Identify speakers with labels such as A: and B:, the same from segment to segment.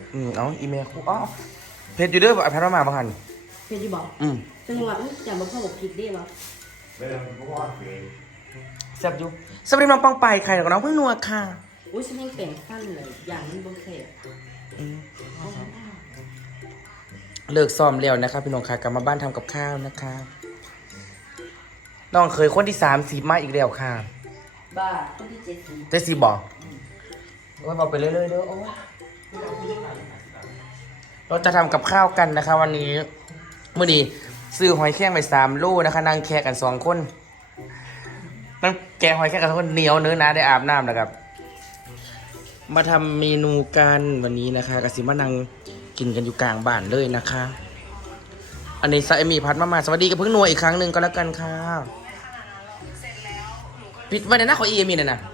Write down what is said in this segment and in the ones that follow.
A: เอาอีเมลคู่อ๋อเพจอยู่เด้อแพทมาบ้างหัน
B: เพจอยู่บอกจังหวะจังบอกพ่อบอกผิดได้ปะ
A: แซ่บอยู่สวัสดีน้องปองไปใครกับน้องเพิ่งนัวค่ะ
B: อุ้ยฉันยังแต่งขั้นเลยอย่างนี้บ่เสร็จ
A: เลิกซ้อมแล้วนะครับพี่น้องค่ะกลับมาบ้านทำกับข้าวนะคะน้องเคยคนที่30มาอีกแล้วค่ะ
B: บ้าคนที่70
A: บอกว่าบอกไปเรื่อยๆเด้อโอ้เราจะทำกับข้าวกันนะคะวันนี้เมื่อนี้ซื้อหอยแครงไป3 โลนะคะนั่งแค่กัน2 คนนั่งแกะหอยแครงกัน2 คนเหนียวเนื้อนะได้อาบน้ำนะครับมาทำเมนูกันวันนี้นะคะกสิมานั่งกินกันอยู่กลางบ้านเลยนะคะอันนี้ซาเอมี่พัดมาสวัสดีกับเพิ่งนัวอีกครั้งหนึ่งก็แล้วกันค่ะปิดไว้ในหน้าของเอมี่น่ะนะ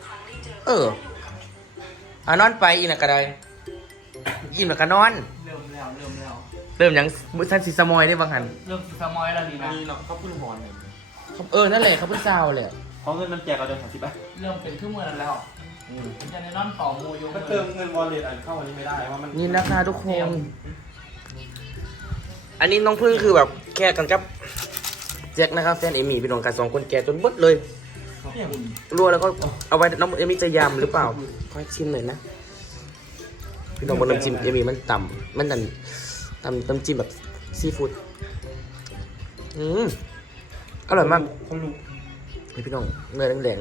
A: นอนไปอีกนะก็ได้ยิ้มแล้วก็นอนเริ่มยังท่านสีสมอยได้บางหัน
C: เริ่มสีสมอยแล้วนี่นะ
D: นี่เราเขาพึ่งหอนเลย
A: นั่นแหละเขาเพิ่งเศร้าเลย
D: เพราะเงินมันแจกเราเดือน30 บาท
C: เริ่มเป็นเครื่องมือแล้วจะในนอนต่อมูยู
D: ถ้าเติมเงินวอลเล็ตเข้าวันนี้ไม่ได้ว่ามัน
A: นี่นะคะทุกคนอันนี้น้องพึ่งคือแบบแค่กันกับแจ็คนะครับแฟนเอมี่พี่น้องกัน2 คนแก่จนบดเลยรัวแล้วก็เอาไว้น้องเอมี่จะยำหรือเปล่าค่อยชิมหน่อยนะพี่น้องบนน้ำจิ้มเอมี่มันต่ำมันนั่นน้ำจิ้มแบบซีฟู้ดอร่อยมากพี่น้องเนื้อแดง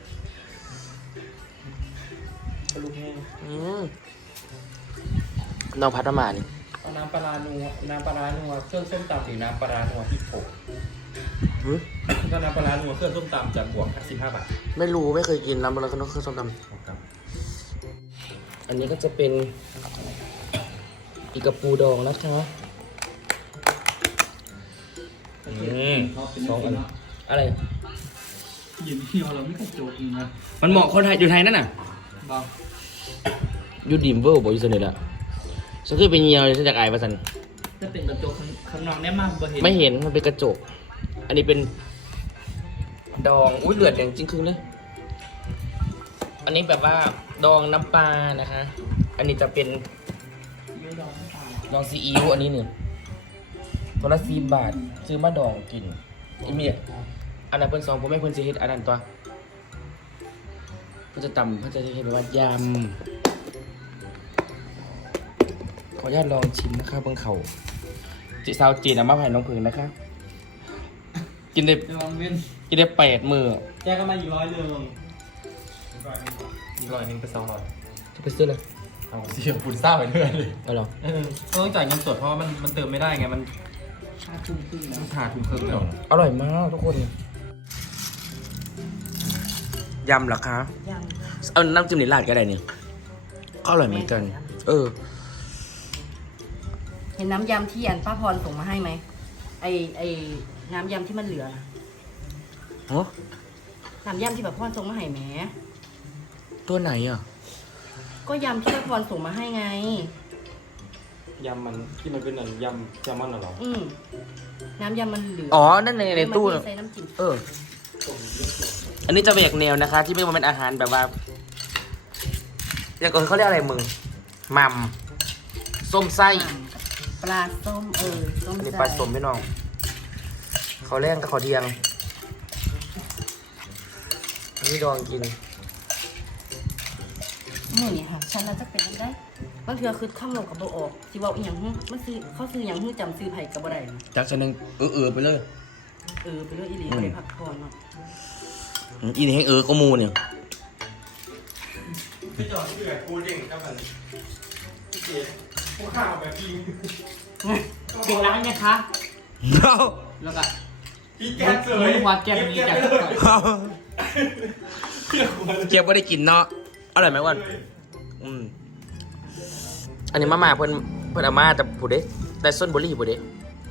A: น้องพัดมานี่
C: เอาน้ำปลานัวเครื่องส้มตำหรือน้ำปลานัวพริกโผล่ก็น้ำปลานัวเครื่องส้มตำจากบวก15 บาท
A: ไม่รู้ไม่เคยกินน้ำปลาเครื่องส้มตำอันนี้ก็จะเป็นอีกระปูดองนะคะ2 อันอะไร
C: ยินเที่ยวเราไม่กระโจกอีกนะ
A: มันเหมาะคนไทยอยู่ไทยนั่นน่ะ
C: บ้า
A: ยูดิมเวอร์บอกยูเสนอละฉันคือเป็นเงียวเลยฉันจากไอ้ประสัน
C: จะเป็นกระโจกข้างนอกแน่มาก
A: ไม่เห็นมันเป็นกระจกอันนี้เป็นดองอุ้ยเลือดอย่างจริงคือเลยอันนี้แบบว่าดองน้ำปลานะคะอันนี้จะเป็นดองซีอิ๊วอันนี้เนี่ยตัวละ10 บาทซื้อมาดองกินอีเมียอันนั้นเพิ่น2ผมไม่เพิ่นซีเฮ็ดอันนั้นตัวเพิ่นจะตำเพิ่นจะเฮ็ดแบบว่ายำขออนุญาตลองชิมนะครับเบิ่งเขาสาวจีนเอามาให้น้องพึ่งนะคะกินได้8 มื้อ
C: แจกกันมาอีก100 เรื่อง
D: อีก100 นึงไป200
A: จะไปซื้อเลย
D: เอาเสียบุญซ่าไปเรื่อยเลย
A: เหรอ
D: ต้องจ่ายเงินสดเพราะว่ามันเติมไม่ได้ไงมัน
C: ทุ่มครึ่งนะ
D: ขาดทุนครึ่งแล้ว
A: อร่อยมากทุกคนยำเหรอคะ
B: ยำ
A: เอาน้ำจิ้มนิราดก็ได้นี่ก็อร่อยเหมือนกัน
B: เห็นน้ำยำที่อันป้าพรส่งมาให้ไหมไอน้ำยำที่มันเหลือน้ำยำที่ป้าพรส่งมาให้แหม
A: ตัวไหนอ่ะ
B: ก็ยำที่ป้าพรส่งมาให้ไง
D: ยำมันที่มันเป็นยำแซลมอนเหรอ
B: น้ำยำมันเหลือ
A: นั่นในตู้
B: ใส่น้ำจิ้ม
A: อันนี้จะแบกแนวนะคะที่ไม่ว่าเป็นอาหารแบบว่าอย่างอื่นเขาเรียกอะไรมึงมัมส้มไส้
B: ปลาส้มส้ม
A: อันนี้ปลาส้มพี่น้องเขาแรงกับเขาเทียงอันนี้ดองกิน
B: นี่ค่ะฉันเราจะเป็นยังไงบางทีคือข้ามลงกับโบออกที่ว่าอีหยังมันซื้อเขาซื้ออย่างจำซื้อไผ่กับอะไร
A: จากฉันนึงไปเลย
B: ไปเลยอีหลีไปผักทอนเนาะ
A: อีนี่ให้ก็มูเนี่ย
D: พี่จอดที่แบบกูเด้งกับมันพี่เจ๊กูข้าวแบบยิง
C: เด็กร้านเนี่ยคะแล้วก็
D: พี่แก้มเลย
C: วัดแก้มนี้จาก
A: เจี๊ยบไม่ได้กินเนาะอร่อยไหมวันอันนี้มาเพิ่นเอามาแต่ผู้เด็กได้ส้นบุหรี่ผู้เด็ก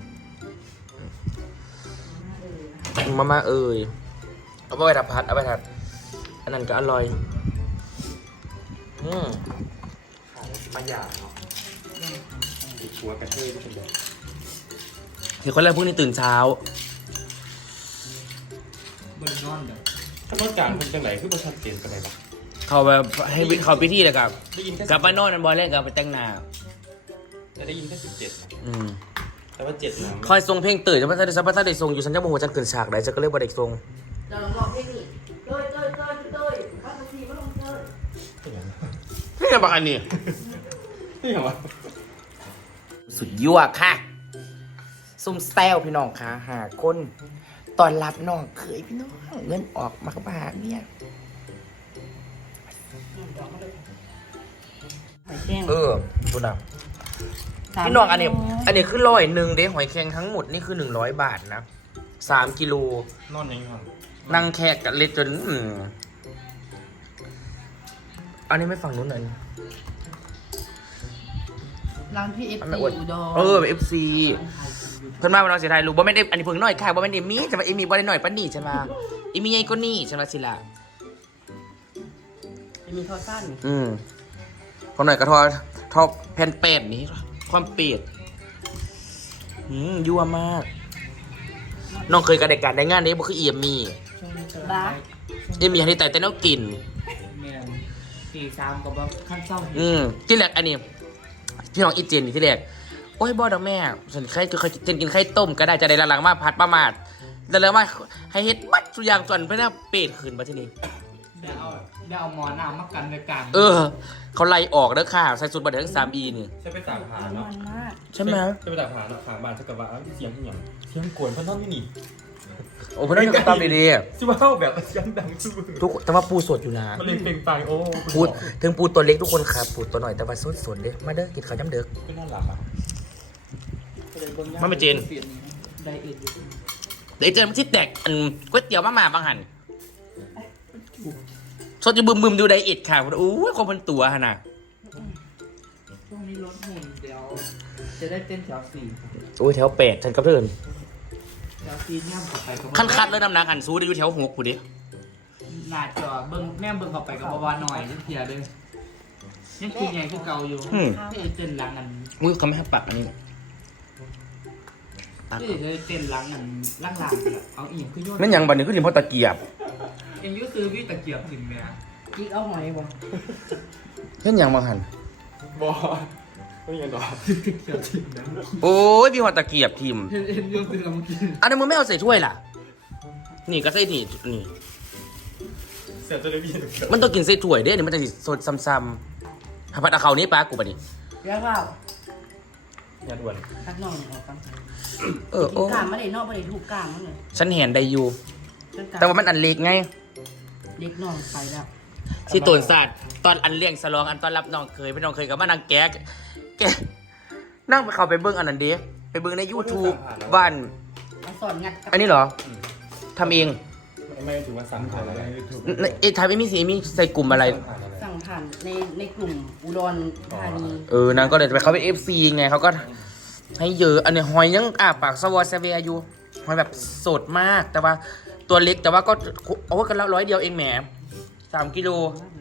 A: มาเอาไปทับพัดเอาไปทัดอันนั้นก็อร่อย
D: มาหยาเนาะหัวกระเทยที่เป็นแบบ
A: เห็นคนแรกพวกนี้ตื่นเช้า
C: บนนอนเดี๋ยว
D: ถ้าต้องการเป็นจังไหนคือประชันเปลี่ยนกันไหนบ้าง
A: เขเขาแบบให้เขาพิธีเลยกับ
C: ได้ยินแค่
A: กลับมานอนนันบอลเล่นกับไปแต่งหน้า
C: แต่ได้ยินแค่17นะ
A: อืม
C: แต่ว่า7นะ
A: คอยทรงเพลงตื่นจะไม่ได้ได้ทรงอยู่ฉันจะโมโหฉันเกินฉากไหนฉันก็เลยบ่ได้ทรง
B: เราลองเพลงนี้เต้ยมาสักทีมาลงเต้ย
A: นี่ไงบักอันนี้
C: นี่เหรอวะ
A: สุดยั่วค่ะซุ่มแซวพี่น้องค่ะหาคนตอนรับน้องเคยพี่น้องเงินออกมาก็มาหาเนี่ย
B: หอยแข้ง
A: ดูนะพี่น้องอันนี้คือ100เด้หอยแครงทั้งหมดนี่คือ100 บาทนะ3 กิโล
C: นอนยังไง
A: นั่งแขกกันเล็ดจนอันนี้ไม่ฝั่งนู้นเลย
B: ร้านพี่เอฟ
A: อัน
B: ซี
A: ไม่อวด
B: อุดร
A: แบบ FC เพิ่นมาเป็นน้องเสียไทยรู้บ่แม่นอันนี้เพิ่งน้อยค่ะบ่แม่นเอมี่จะว่าเอมี่บ่ได้น้อยปานนี้ใช่ป่ะเอมี่ใหญ่กว่านี้ใช่ป่ะสิล่ะ
B: จะมีทอดสั้น
A: เขาหน่อยก็ทอแผ่นเป็ดนี้ความเป็ดยั่วมากน้องเคยกระเด็กการได้งานนี้บ่คือเอมี่
B: บ้า
A: เอมี่ให้ได้แต่แนวกิน
E: แม่น4-3กับว่าขั้นเศร้าเห็น
A: ที่แรกอันนี้พี่น้องอีเจนนี่ที่แรกโอ้ยบอดอกแม่ฉันเคยกินไข่ต้มก็ได้จะได้หลังๆมาพัดประมาทแล้วเลยว่าให้เฮ็ดบัดทุกอย่างส่วนเพื่อนเป็ดขึ้นมาที่นี่
E: ได้เอาหมอน้ำมากันในกลาง
A: เขาไล่ออกเด้อค่ะใส่สุดบัตรทั้ง3E นี่
C: ใช่ไปตากหา
B: มั
C: เนาะ
B: นมาก
A: ใช่ไหม
C: ใช่ไปตากหาเนาะขาบ้านจะกับว่าเสียงที่อย่างเสียงกวนเพิ่นท่อนที่นี่
A: โอ้เพื่อนก็ตามดี
C: ซิว่าเข้าแบบเสียงดังสุด
A: ๆทุกแต่ว่าปูสดอยู่นะ
C: มันเลยเปล่งปลั่งโอ้
A: ปูถึงปูตัวเล็กทุกคนครับปูตัวหน่อยแต่ว่าสดๆเด้อมาเด้อกินข้าวจ้ำเด้อ
C: ก็น่ารักอ่ะ
A: มันไม่เจน
E: ไดเอทอยู่
A: เดี๋ยวเจอมันที่แตกก๋วยเตี๋ยวมาบางหันสดจะบึมๆดูไดเอทค่ะโอ้ยคนเป็นตัวฮะนะ
E: ช่วงนี้ลดหุ่นเดี๋ยวจะได้เต้นแถว4
A: โอ้ยแถว8ฉันกับเพื่อน
E: แถว4ย่ำเข้าไปกับ
A: ขั้นคัดเลยน้ำหนักหันซูได้อยู่แถว6กูดิ
E: หน้าจอเบิ่งแม่เบิ่งเข้าไปกับบ่หน่อยนิดเดียวเด้อยังคือใหญ่คือเก่าอยู่ที่เต้นหลังอัน
A: อุ้ยเขาไม่ให้ปักอันนี้ปัก
E: ที่เต้นหลังอันล่างๆเอาอีกคือโยน
A: นั่นยังบันนี้คือถิ่นพ่อตะเกียบ
E: ยังยูซื้อวิตะเกียบถึงแม่
B: กิ๊กเอาหอยบ่
A: นั่นยังบางหัน
C: บอไม่ยังหรอ
E: ตะเกียบถึงนะ
A: โอ้ยพี่หัวตะเกียบทีม
E: เห็นยูซื้อแล้วเมื่อกี้
A: อันนั้นมึงไม่เอาใส่ถ้วยล่ะ นี่ก็ใส่นี่
C: เสียงจะได้ยินเสียง
A: มันต้องกินใส่ถ้วยเด้นี่มันจะสดซ้ำๆถ้าผัดเอาเขานี้ปลากูปะนี่
B: เรียกว่า
C: อย่าด่วน
B: ทักน้องออกกัน
A: โอ้
B: กล้ามไม่ได้นอกไม่ได้ถูกกล้ามมันเลย
A: ฉันเห็นได้อยู่ แต่ว่ามันอันเล็กไง
B: เด็กน้องไปแล้ว
A: ที่ตูนศาสตร์ตอนอันเลี้ยงสลองอันตอนรับน้องเคยพี่น้องเคยกับมานางแก๊กนั่งไปเขาไปเบิ้งอันนั้นเด้ไปเบิ้งใน YouTube บ้าน
B: มาสอนงัดกับ
A: อันนี้เหรอทำเอง
C: ไม่ถือว่าสั่งผ่านอะไร
A: ทำไม่มีสีมีใส่กลุ่มอะไร
B: สั่งผ่านในกลุ่มอุดรธานี
A: นางก็เลยไปเขาเป็น FC ไงเขาก็ให้เยอะอันนี้หอยยังปากสวอสเวียอยู่หอยแบบสดมากแต่ว่าตัวเล็กแต่ว่าก็เอาไว้กันละ100 เดียวเองแหม3 กิโล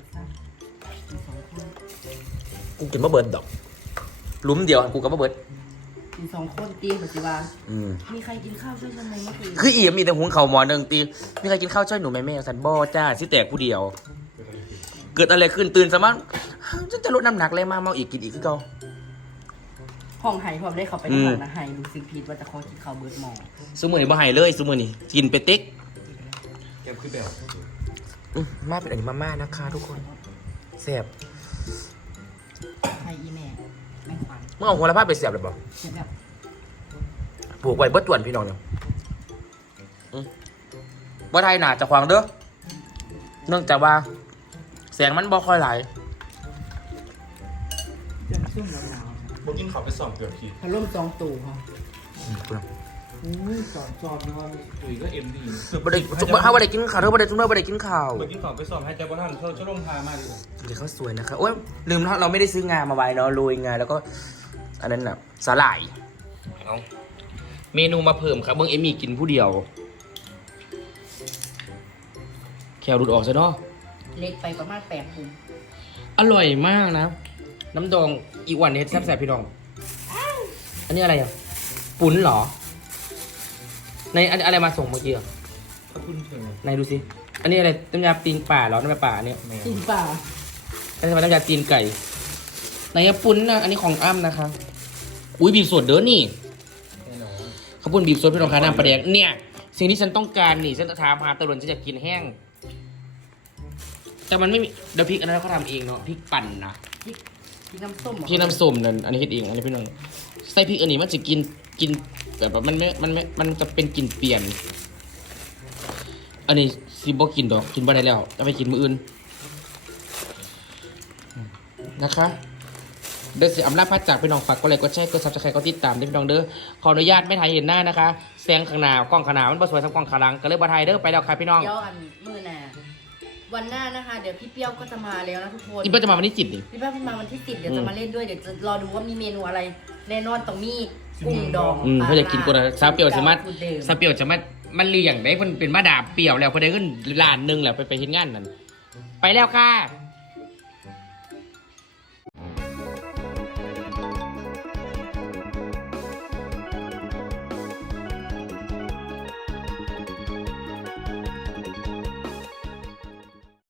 A: กูกินมะเบิดดอกลุ้มเดียวกูกับมะเบิด
B: กิน2 คนตีปัจจุบันมีใครกินข้าวช่วยฉันไหมเมื่อคืน
A: คืออีมีแต่หุงเข่าวหมอหนึ่งตีมีใครกินข้าวช่วยหนูไหมแม่สันบอจ้าสิแตกผู้เดียว เกิดอะไรขึ้นตื่นสมังฉันจะลดน้ำหนักเลยมาเมาอีกกินอีกคือเก่า
B: ห้องไห้พร้อมได้เข้าไปในห้องนะไห้รู้สึกผิดว่าจะขอกินข้าวเบิร์ดหมอ
A: ซุมือนี่บ่ใหายเลยซุมือนี่กินไปติ๊ก
C: แกคือแบบ
A: มาเป็นอันนี้มาม่านะคะทุกคนแซ่บ
B: ไห้อีแม่ไม่ขวัญ
A: เมื่อเอาหัวละผ้าไปเสียบเลยบ่
B: เจ็บแบบ
A: ปลูกไว้เบิดตวนพี่น้องเนี่ยบ่ไทยหนาจะขวางเด้อเนื่องจากว่าแสงมันบ่ค่อยไหล
E: ยังซุ่มหนาว
C: บอกกินขอไปส่องเกือบที
B: พัดลม2 ตู่ค่ะ
E: อุ้ยจอดนะว่าปุ๋ยก็เอ็มดี
A: บ่ได้ถ้าบ่ได้กินข้าวเธอบ่ได้จุ่มเธอบ่ได้กินข้าว
C: บอกกินขอไปส่องให้ใจบ้านเขาจะลงทามากเลย
A: เดี๋ยวเขาสวยนะครับโอ้ยลืมเราไม่ได้ซื้องามาไว้เนาะโรยงาแล้วก็อันนั้นน่ะสาหร่ายเอาเมนูมาเพิ่มครับเบิ่งเอมี่กินผู้เดียวแควดูดออกซะเนาะ
B: เล็กไปประมาณ8 ปุ่ม
A: อร่อยมากนะ น้ำดองอีกวันเนี่ยแซ่บๆพี่น้องอันนี้อะไรอ่ะปุ้นเหรอในอะไรมาส่งเมื่อกี้อ่ะ
C: ขอบคุณเธอ
A: ไหนดูสิอันนี้อะไรน้ำยาตีนป่าเหรอน้ำยาป่าเนี่ย
C: แมว
B: กินป่า
A: อันนี้เป็นน้ำยาตีนไก่ไหนยาปุ้นนะอันนี้ของอ้ำนะคะอุ้ยบีบสดเด้อนี่
C: แน่นอน
A: ข้าวปุ้นบีบสดพี่น้องค้าน้ำปลาแดกเนี่ยสิ่งที่ฉันต้องการนี่ฉันจะถามหาตะลุนฉันจะกินแห้ง แต่มันไม่มีเดี๋ยวพริกอันนั้นเขาทำเองเนาะพริกปั่นนะ
B: กินน้ำส้มเหรอ
A: พริกน้ำส้มนั่นอันนี้คิดเองอันนี้พี่น้องใส่พริกอันนี้มันจะกินแบบมันจะเป็นกลิ่นเปลี่ยน อันนี้ซิบอกินดอกกินบ่ได้แล้วจะไปกินมื้ออื่นนะคะเดี๋ยวสิอำลาพัดจากพี่น้องฝากก็เลยก็แชร์ก็ซับสไครต์ก็ติดตามด้วยพี่น้องเด้อขออนุญาตไม่ถ่ายเห็นหน้านะคะแสงข้างหน้ากล้องข้างหน้ามันบ่สวยทั้งกล้องข้างหลังก็เลยบ่ถ่ายเด้อไปแล้วครับพี่น้อง
B: เดี๋ยวอันมือหน้าวันหน้านะคะ เดี๋ยวพี่เปรี้ยวก็จะมาแล้วนะทุกคน
A: อีเปิ้ลจะมาวันที่10นี่
B: พี่เปรี้ยวมาวันที่10เดี๋ยวจะมาเล่นด้วยเดี๋ยวจะรอดูว่ามีเมนูอะไรแน่นอนต้องมีกุ้งดอง
A: เขาอยากกินกูนะซาเปียวจะมา
B: สูตรเดิม
A: ซาเปียวจะมามันเลี้ยงได้เพิ่นเป็นมาดามเปรียวแล้วเพิ่นได้ขึ้นล้านหนึงแล้วไปเฮ็ดงานนั่นไปแล้วค่ะ